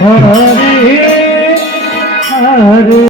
Hare Hare